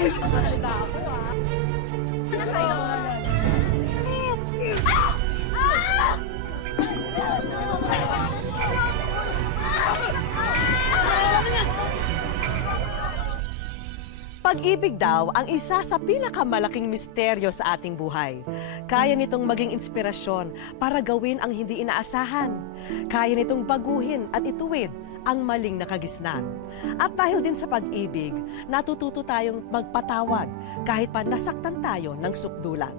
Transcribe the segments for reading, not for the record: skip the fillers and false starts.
Matanda ako, ah. Ano kayo? Pag-ibig daw ang isa sa pinakamalaking misteryo sa ating buhay. Kaya nitong maging inspirasyon para gawin ang hindi inaasahan. Kaya nitong baguhin at ituwid ang maling nakagisnan. At dahil din sa pag-ibig, natututo tayong magpatawad kahit pa nasaktan tayo ng sukdulan.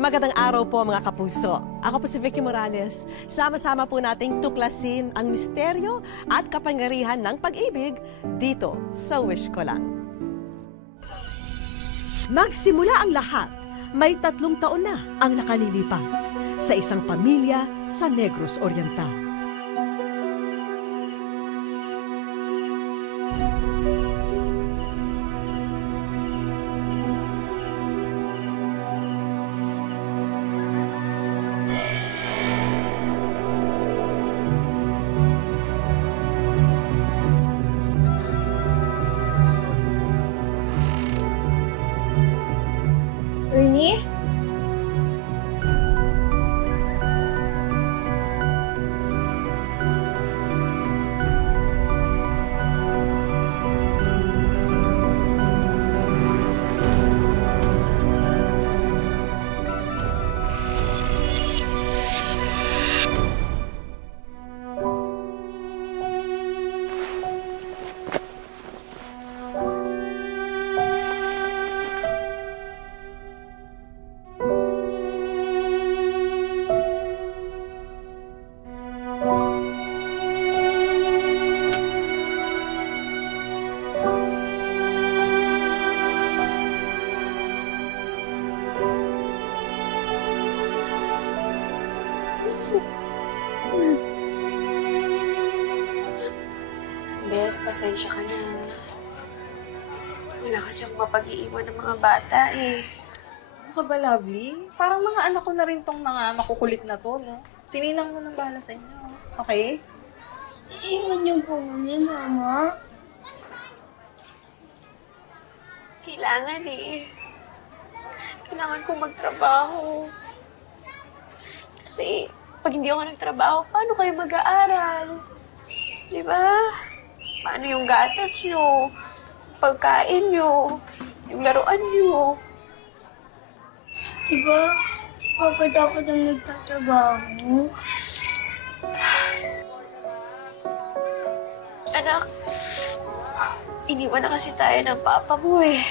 Magandang araw po mga kapuso. Ako po si Vicky Morales. Sama-sama po nating tuklasin ang misteryo at kapangyarihan ng pag-ibig dito sa Wish Ko Lang. Nagsimula ang lahat. May 3 taon na ang nakalilipas sa isang pamilya sa Negros Oriental. Ernie? Beth, pasensya ka na. Wala kasi akong mapag-iiwan ng mga bata eh. Ano ka ba, Lovely? Parang mga anak ko na rin tong mga makukulit na to, no? Sininang mo ng bahala sa inyo. Okay? Iiwan niyo po kami, Mama. Kailangan eh. Kailangan kong magtrabaho. Kasi pag hindi ako nagtrabaho, paano kayo mag-aaral? Di ba? Paano yung gatas nyo? Pagkain nyo? Yung laruan nyo? Diba, si Papa dapat ang nagtatrabaho. Anak, iniwan na kasi tayo ng papa mo eh.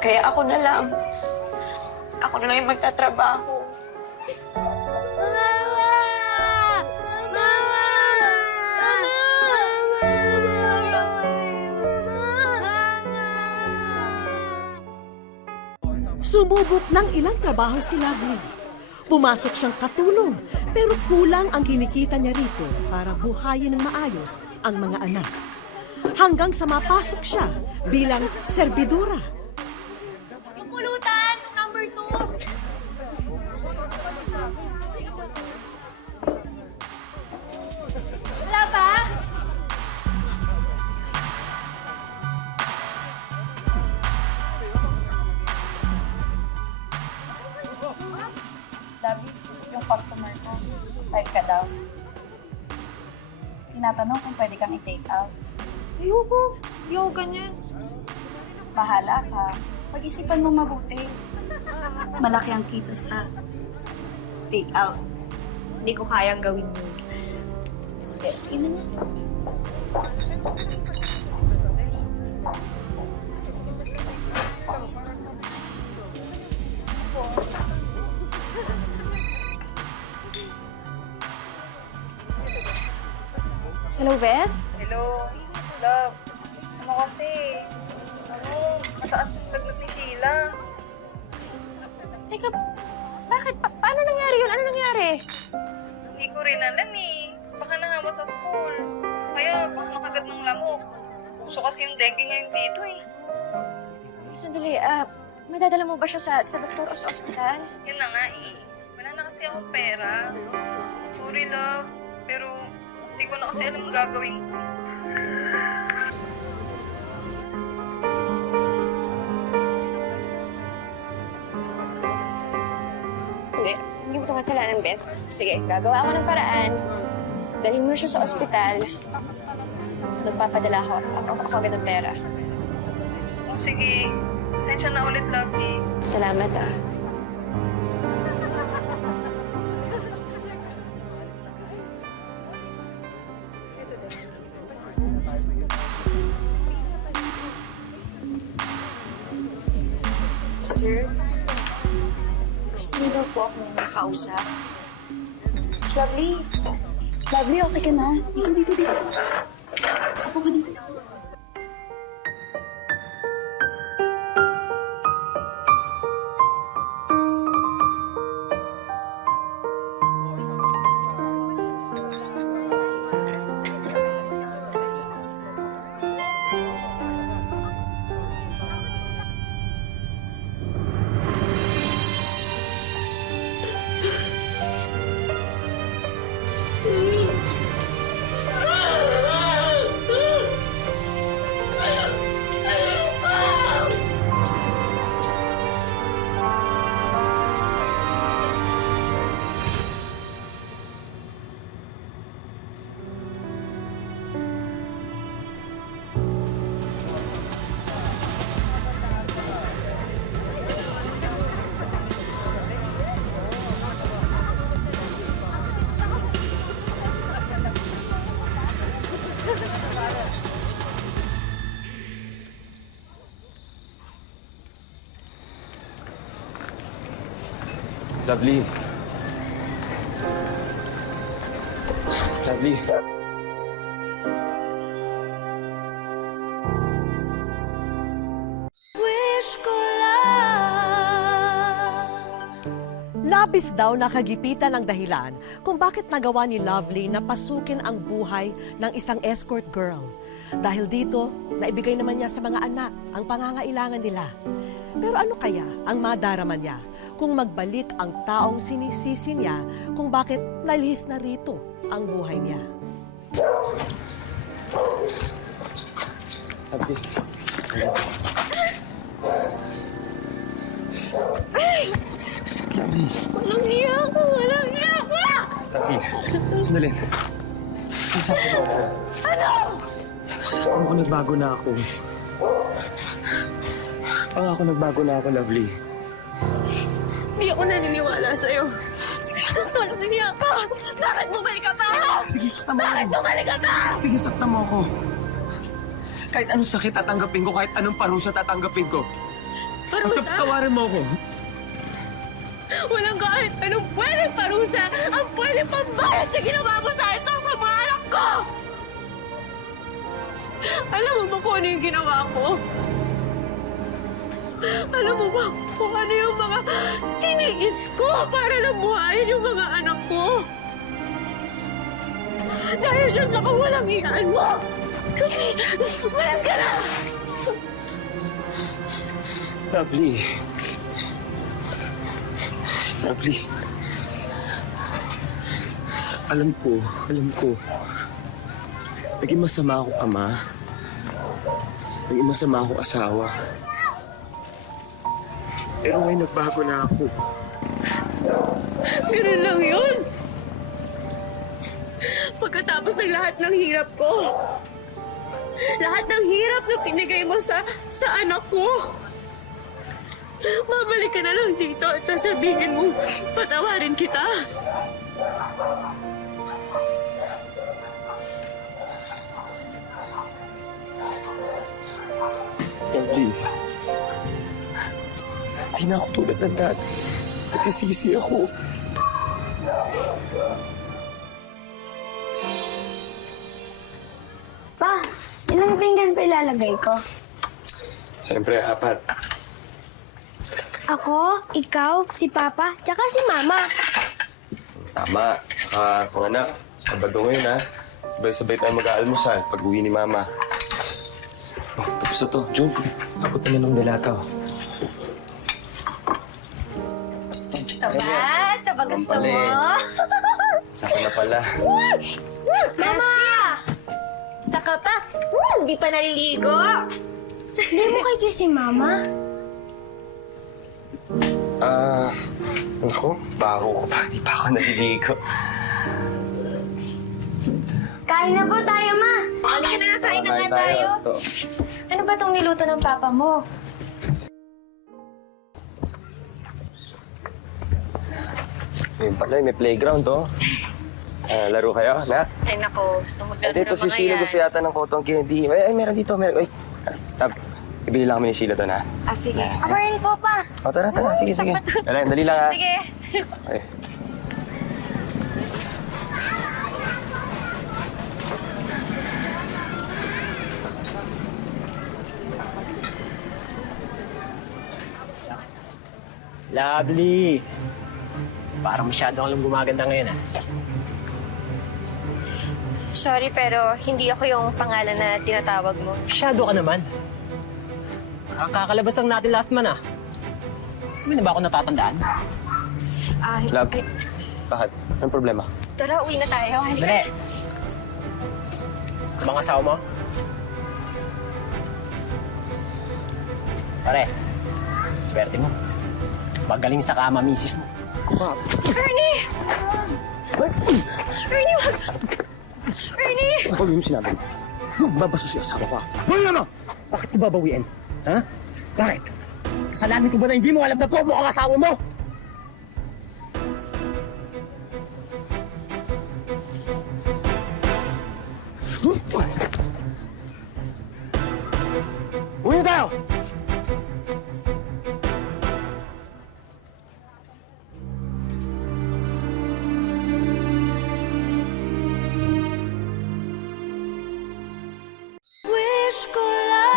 Kaya ako na lang. Ako na lang yung magtatrabaho. Sumubok ng ilang trabaho si Lovely. Pumasok siyang katulong, pero kulang ang kinikita niya rito para buhayin ng maayos ang mga anak. Hanggang sa mapasok siya bilang serbidura. Yung pulutan, number 2. Wala pa? Labis, yung customer ko. Type ka daw. Tinatanong kung pwede kang i-take out. Ayoko. Ayoko ganyan. Bahala ka. Pag-isipan mo mabuti. Malaki ang kita sa take out. Hindi ko kayang gawin yun. Sige, sige na nga. Hello, Beth? Hello. Love. Ano kasi? Mataas yung lagnat ni Sheila. Teka, bakit? Paano nangyari yun? Ano nangyari? Hindi ko rin alam eh. Baka nahawa sa school. Kaya baka nakagat ng lamok. Uso kasi yung dengue ngayon dito eh. Sandali, madadala mo ba siya sa doktor o sa ospital? Yun na nga eh. Wala na kasi akong pera. Sorry, love. Pero hindi ko na kasi alam ang gagawin ko. Hindi mo ito kasalanan, Beth. Sige, gagawa ako ng paraan. Dalhin mo siya sa ospital. Magpapadala ako. Ako agad ng pera. O sige, pasensya na ulit, Lovely. Salamat, ah. Sir, gusto niyo daw po akong makausap. Lovely. Lovely, okay ka na? Dito. Ako ka dito. Lovely. Lovely. Labis daw nakagipitan ang dahilan kung bakit nagawa ni Lovely na pasukin ang buhay ng isang escort girl. Dahil dito, naibigay naman niya sa mga anak ang pangangailangan nila. Pero ano kaya ang madarama niya kung magbalik ang taong sinisisi niya kung bakit nalihis na rito ang buhay niya? Lovely. Lovely. Walang hiya ako! Walang hiya ako! Lovely. Sandali. Kasabi mo ako. Ano? Kasabi mo ko nagbago na ako. Pangako nagbago na ako, Lovely. Hindi ako naniniwala sa'yo. Sige, walang hiya ka! Bakit bumalik ka pa? Sige, saktan mo Bakit ako. bumalik ka pa? Sige, saktan mo ako. Kahit anong sakit tatanggapin ko, kahit anong parusa tatanggapin ko. Basta Parusa? tawarin mo ako. Walang kahit anong pwedeng parusa ang pwedeng pambayad sa ginawa mo sa akin sa mga anak ko! Alam mo ba kung ano yung ginawa ko? Alam mo ba kung ano yung mga tiniis ko para nabuhayin yung mga anak ko? Dahil dyan sa kawalang-iyaan mo! Malas ka na! Lovely. Lovely. Alam ko. Naging masama ako, ama. Naging masama ako, asawa. Pero ngayon nagbago na ako. Ganun lang yun. Pagkatapos ng lahat ng hirap ko, lahat ng hirap na pinigay mo sa anak ko, babalik ka na lang dito at sasabihin mo, patawarin kita. Lovely. Hindi na ako tulad ng dati. Nagsisisi ako. Pa, ilang pinggan pa ilalagay ko? Siyempre, 4. Ako, ikaw, si Papa, tsaka si Mama. Tama. Saka, mga anak, Sabado ngayon, ha? Sabay-sabay tayo mag-aalmusal pag uwi ni Mama. Oh, tapos na to. Jun, abot naman ng dilataw. Taba, taba gusto mo? Saka na pala. Mama! Saka pa, hindi pa naliligo. Hindi mo kay si Mama? Ako, baho ko pa. Di pa ako naliligo. Kain na po tayo, Ma! Halika na, kain na nga Kain tayo. Ito. Ano ba tong niluto ng papa mo? Ayun pala, may playground to. Laro kayo, na? Ay nako, gusto maglaro Dito si Sheila gusto yata ng cotton candy. Ay, meron dito, meron. Ay, ibili lang kami ni Sheila to, na? Ah, sige. Ako rin po, Pa. O, tara. Sige. Dali lang, ha? Sige. Ay. Lovely! Parang masyado kang lang gumaganda ngayon, ah. Sorry, pero hindi ako yung pangalan na tinatawag mo. Masyado ka naman. Ang kakalabas lang natin last man, ah. Hindi na ba ako natatandaan? Love, Ay, bakit? Anong problema? tara, uwi na tayo. Halika. Dali! Mga asawa mo? Pare, swerte mo. Magaling sa kama, misis mo. Ernie! Ernie, wag! Ernie! Huwag yung sinabi mo. Babaso si asawa ko. Hoy, ano? Bakit ko babawiin? Ha? Bakit? Kasalanan ko ba na hindi mo alam na po mo ang asawa mo? Uwi na tayo! Wish ko lang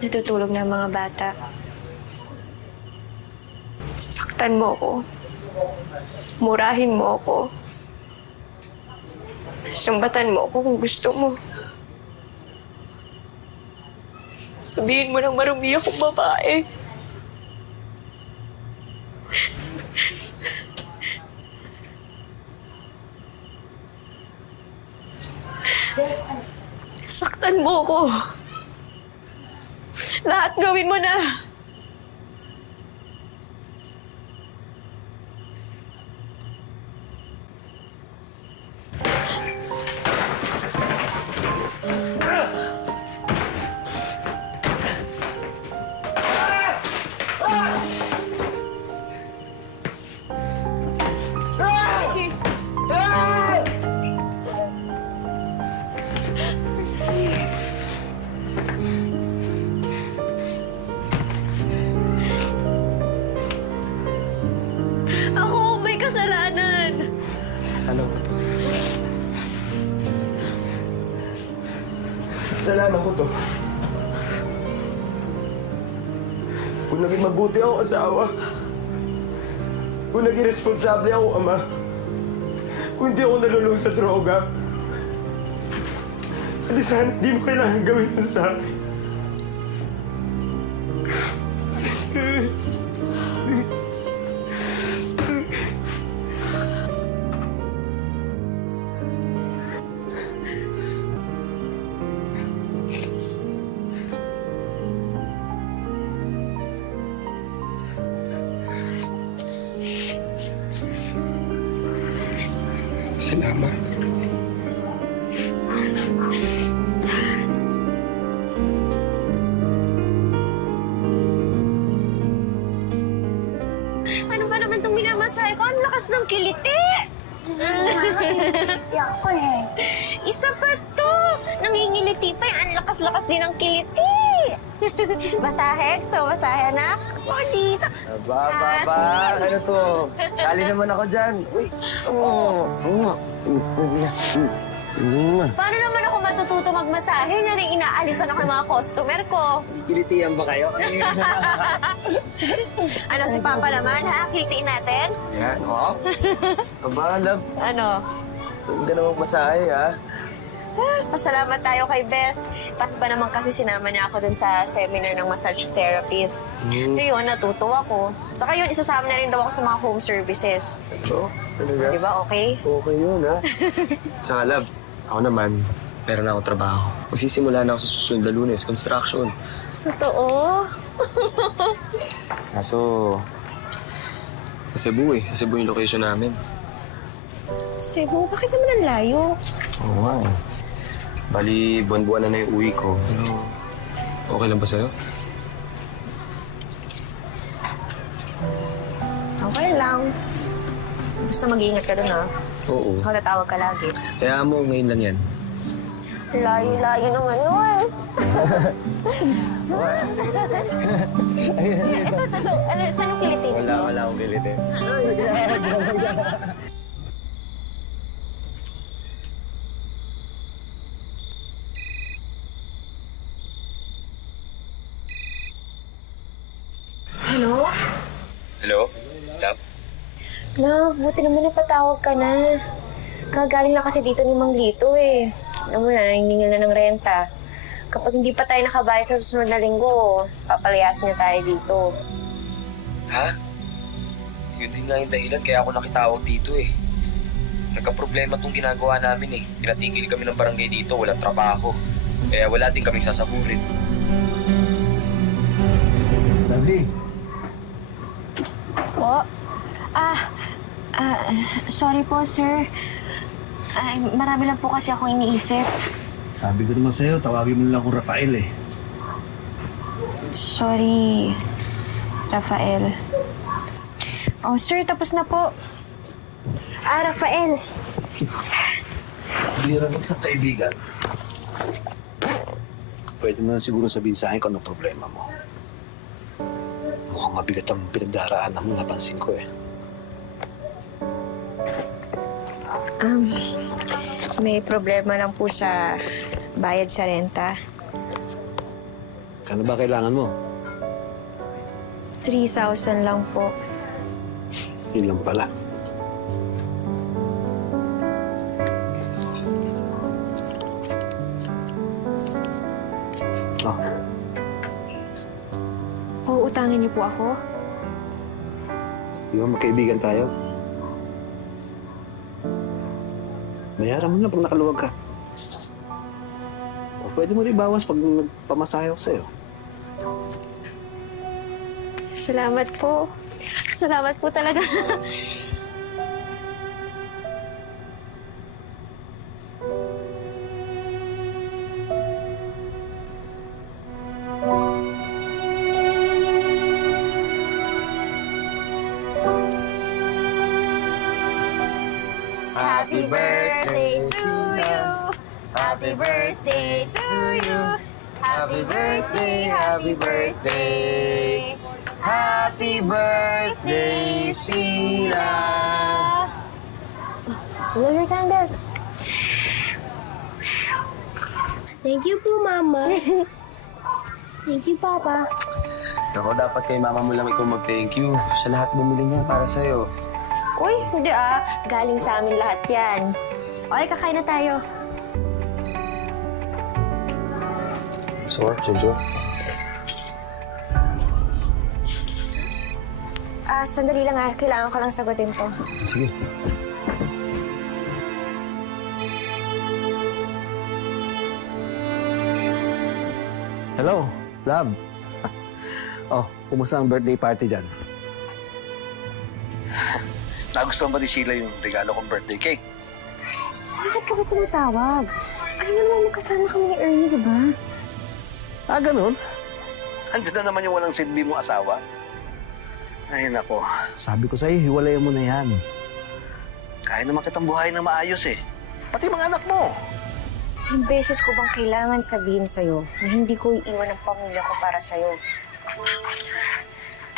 Natutulog na ang mga bata. Sasaktan mo ako. Murahin mo ako. Sumbatan mo ako kung gusto mo. Sabihin mo nang marumi akong babae. Saktan mo ako. Lahat gawin mo na. Ako may kasalanan. Ano? Kasalanan ko to. Kung naging mabuti ako asawa, kung naging responsable ako ama, kung hindi ako nalulung sa droga, hindi sana hindi mo kailangan gawin yun sa akin. Salamat. Ano ba naman itong minamasahe ko? Ang lakas ng kiliti! Hindi ako eh. Isa pa to! Nangingiliti pa. Ang lakas-lakas din ng kiliti! Masahe? So, masahe na? O, dito. Ba. Ano to? Sali naman ako dyan. Uy. Paano naman ako matututo magmasahe na rin inaalisan ako ng mga customer ko? Kilitian ba kayo? Ano, si Papa naman, ha? Kilitiin natin? Yan, oh. Aba, love. Ano? Hindi na magmasahe, ha? Pasalamat tayo kay Beth. Bakit ba naman kasi sinama niya ako dun sa seminar ng massage therapist? Ngayon, natuto ako. Saka yun, isasama na rin daw ako sa mga home services. Oo, talaga? Di ba okay? Okay yun, ha? Tsaka, love, ako naman, meron na akong trabaho. Magsisimula na ako sa susunod na Lunes, construction. Totoo? Kaso, sa Cebu eh. Sa Cebu yung location namin. Cebu, bakit naman ang layo? Oo nga eh. Bali, buwan-buwan na yung uwi ko. Pero, okay lang ba sa'yo? Okay lang. Basta mag-iingat ka dun, ha? Oo. Saka tatawag ka lagi. Kaya mo, ngayon lang yan. Layo-layo naman nun. Ano, saan ang kilitin? Wala akong bilitin. Ano? Hello? Love? Love, buti naman napatawag ka na. Kagaling lang kasi dito ni Mang Lito eh. Alam mo na, hiningil na ng renta. Kapag hindi pa tayo nakabayad sa susunod na linggo, papalayasin niya tayo dito. Ha? Yun din nga yung dahilan kaya ako nakitawag dito eh. Nagka-problema tong ginagawa namin eh. Pinatigil kami ng barangay dito, walang trabaho. Kaya wala din kaming sasahurin. Lovely. Po? Sorry po, sir. Marami lang po kasi akong iniisip. Sabi ko naman sa'yo, tawagin mo lang akong Rafael eh. Sorry, Rafael. Oh, sir, tapos na po. Rafael. Hindi rin isang kaibigan. Pwede mo na siguro sabihin sa akin kung anong problema mo. Mukhang mabigat ang pinagdaraanan mo, napansin ko eh. May problema lang po sa bayad sa renta. Kano ba kailangan mo? 3,000 lang po. Yun lang pala. Oh, Uutangin niyo po ako? di ba magkaibigan tayo? Bayaran mo na pag nakaluwag ka. O pwede mo rin ibawas pag nagpamasahe ako sa'yo. Salamat po. Salamat po talaga. Happy birthday to you. Happy birthday to you. Happy birthday, happy birthday. Happy birthday, Sheila! Blow your candles. Thank you po, Mama. Thank you, Papa. Ako, dapat kay mama mo lang ikaw mag-thank you. Sa lahat bumili niya para sa'yo. Uy, hindi galing sa amin lahat yan. Okay, kakain na tayo. Gusto mo, Jojo? Sandali lang kailangan ko lang sagutin to. Sige. Hello, love. Oh, kumusta ang birthday party dyan? Nagustuhan ba ni Sheila yung regalo kong birthday cake? Bakit ka ba tumatawag? Ano naman magkasama kami ni Ernie, di ba? Ganun? Andiyan na naman yung walang silbi mong asawa. Ay, nako. Sabi ko sa'yo, hiwalayan mo na yan. Kaya naman kitang buhayin na maayos eh. Pati mga anak mo. Ilang beses ko bang kailangan sabihin sa'yo na hindi ko iiwan ang pamilya ko para sa'yo?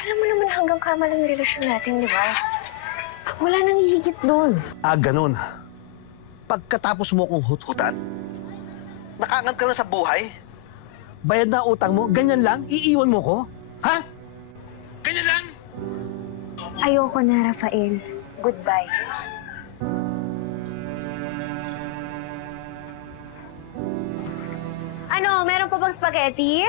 Alam mo naman hanggang kama lang yung relasyon natin, di ba? Wala nang hihigit doon. Ganun. Pagkatapos mo kong hut-hutan, nakaangat ka na sa buhay, bayad na utang mo, ganyan lang, iiwan mo ko? Ha? Ganyan lang? Ayoko na, Rafael. Goodbye. Ano, meron pa bang spaghetti?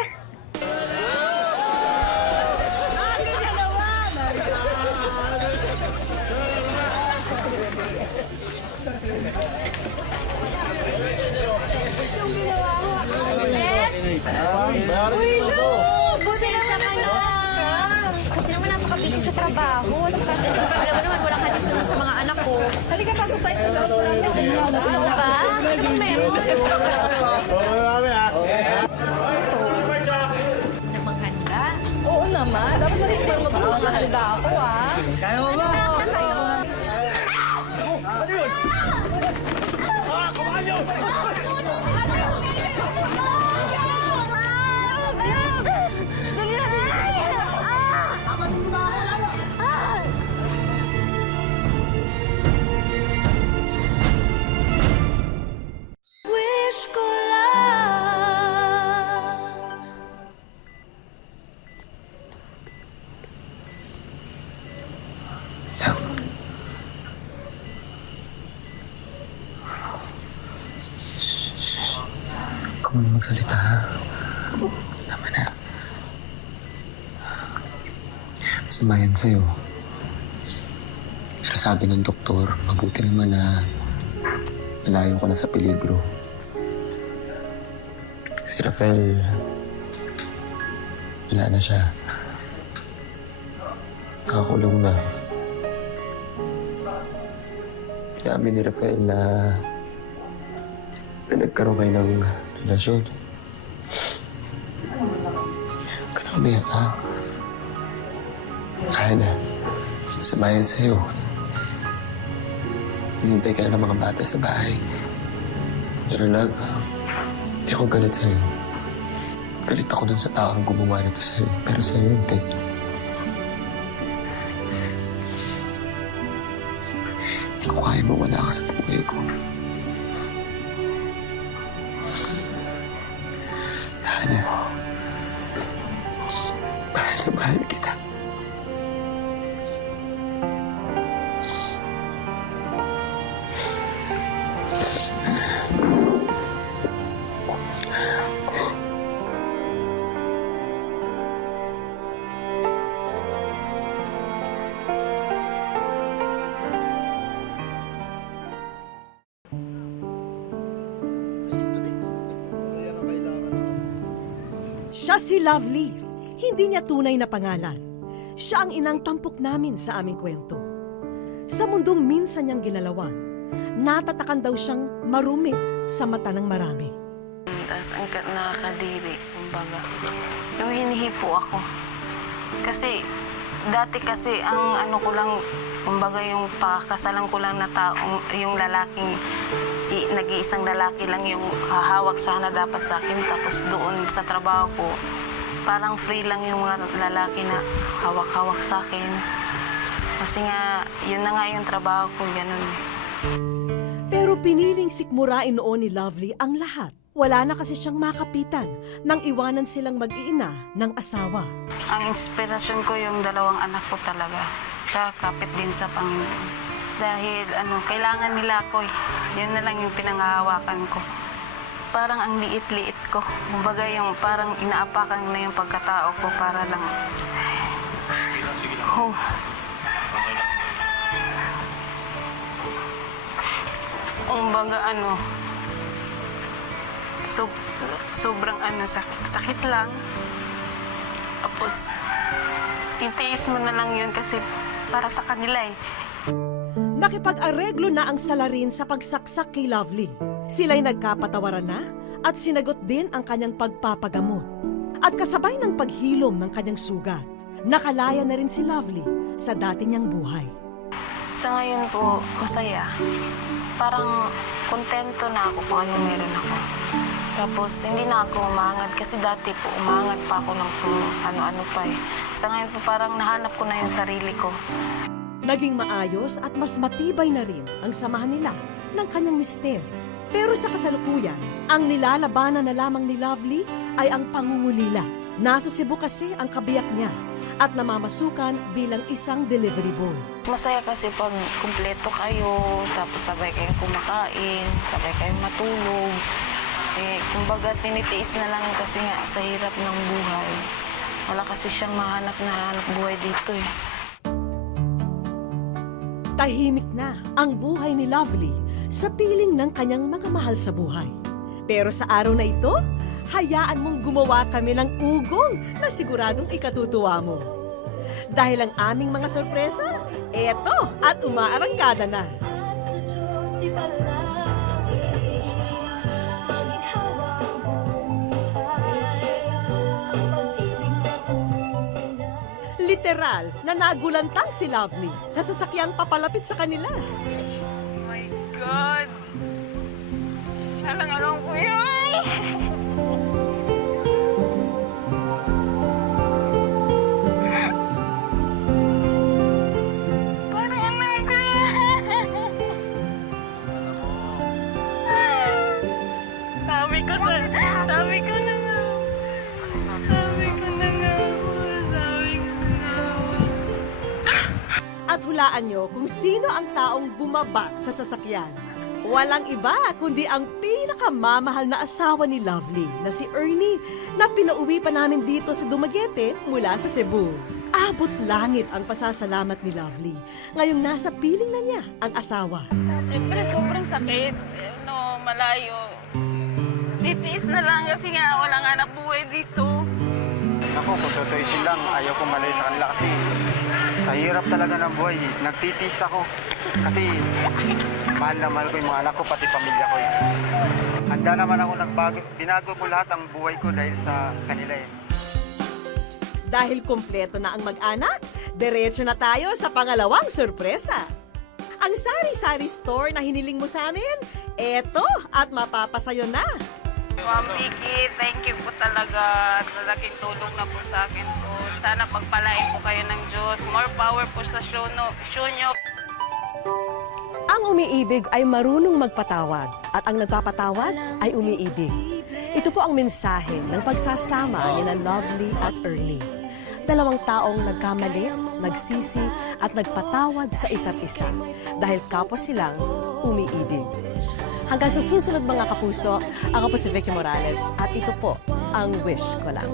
Pasensya ka na. Kasi naman napaka-busy sa trabaho. At saka, alam mo naman, walang hatid sunod sa mga anak ko. Halika, pasok tayo sa loob. Ano ba? Ano bang meron? Oo naman. Dapat ma-record mo kung mga handa ako, ah. Kaya mo ba? Wish ko lang. Kung ano magsalita, ha? Tama na. Masama yan sa'yo. Pero sabi ng doktor, mabuti naman na malayo ko na sa peligro. Si Rafael, wala na siya. Nakakulong na. Inamin ni Rafael na nagkaroon kayo ng relasyon. Huwag ka na umiyak, ha? Kaya na. Masama yan sa'yo. Hinintay ka na ng mga bata sa bahay. Pero love, hindi ako galit sa'yo. Galit ako dun sa taong gumawa nito sa'yo. Pero sa'yo, hindi. Hindi ko kaya mawala ka sa buhay ko. Mahal na mahal kita. Siya si Lovely. Hindi niya tunay na pangalan. Siya ang inang tampok namin sa aming kwento. Sa mundong minsan niyang ginalawan, natatakan daw siyang marumi sa mata ng marami. Tapos ang nakakadiri, kumbaga. Yung hinihipo ako. Kasi, dati kasi ang ano ko lang, kumbaga yung pakakasalan ko lang na taong, yung lalaking, nag-iisang lalaki lang yung hahawak sana dapat sa akin. Tapos doon sa trabaho ko, parang free lang yung mga lalaki na hawak-hawak sa akin. Kasi nga, yun na nga yung trabaho ko, ganun. Pero piniling sikmurain noon ni Lovely ang lahat. Wala na kasi siyang makapitan nang iwanan silang mag-iina ng asawa. Ang inspirasyon ko yung dalawang anak ko talaga. Siya kapit din sa Panginoon. Dahil kailangan nila ako eh. Yun na lang yung pinangahawakan ko. Parang ang liit-liit ko. Kumbaga yung parang inaapakan na yung pagkatao ko para lang. Oh. Kumbaga sobrang sakit lang. Tapos, itiis mo na lang yun kasi para sa kanila eh. Nakipag-areglo na ang salarin sa pagsaksak kay Lovely. Sila'y nagkapatawaran na at sinagot din ang kanyang pagpapagamot. At kasabay ng paghilom ng kanyang sugat, nakalaya na rin si Lovely sa dati niyang buhay. Sa ngayon po, masaya. Parang kontento na ako kung ano meron ako. Tapos, hindi na ako umangad kasi dati po, umangad pa ako ng ano-ano pa eh. Sa ngayon po, parang nahanap ko na yung sarili ko. Naging maayos at mas matibay na rin ang samahan nila ng kanyang mister. Pero sa kasalukuyan, ang nilalabanan na lamang ni Lovely ay ang pangungulila. Nasa Cebu kasi ang kabiyak niya at namamasukan bilang isang delivery boy. Masaya kasi pag kumpleto kayo, tapos sabay kayong kumakain, sabay kayong matulog. Kumbaga, tinitiis na lang kasi nga sa hirap ng buhay. Wala kasi siyang mahanap na hanap buhay dito eh. Tahimik na ang buhay ni Lovely sa piling ng kanyang mga mahal sa buhay. Pero sa araw na ito, hayaan mong gumawa kami ng ugong na siguradong ikatutuwa mo. Dahil ang aming mga sorpresa, eto at umaarangkada na. Literal na nagulantang si Lovely sa sasakyang papalapit sa kanila. Oh my God! Siya lang alam ko yun! Parang alam ko yan! Sabi ko na nga. Sabi ko na nga. At hulaan nyo kung sino ang taong bumaba sa sasakyan. Walang iba kundi ang pinakamamahal na asawa ni Lovely na si Ernie na pinauwi pa namin dito sa Dumaguete mula sa Cebu. Abot langit ang pasasalamat ni Lovely ngayong nasa piling na niya ang asawa. Siyempre, sobrang sakit. No, malayo. Titiis na lang kasi nga walang hanap buhay dito. Ako, kung tutuisin lang, ayaw ko malayo sa kanila kasi sa hirap talaga ng buhay. Nagtitiis ako. Kasi mahal na mahal ko yung mga anak ko, pati pamilya ko. Handa naman ako nagbago. Binago ko lahat ang buhay ko dahil sa kanila eh. Dahil kompleto na ang mag-anak, diretso na tayo sa pangalawang sorpresa. Ang sari-sari store na hiniling mo sa amin, eto at mapapasayo na. Ma'am Vicky, thank you po talaga. Malaking tulong na po sa akin po. Sana pagpalain po kayo ng Diyos. More power po sa show nyo. Ang umiibig ay marunong magpatawad at ang nagpapatawad ay umiibig. Ito po ang mensahe ng pagsasama ni na Lovely at Ernie. Dalawang taong nagkamali, nagsisi at nagpatawad sa isa't isa dahil kapwa silang umiibig. Hanggang sa susunod mga kapuso, ako po si Vicky Morales at ito po ang wish ko lang.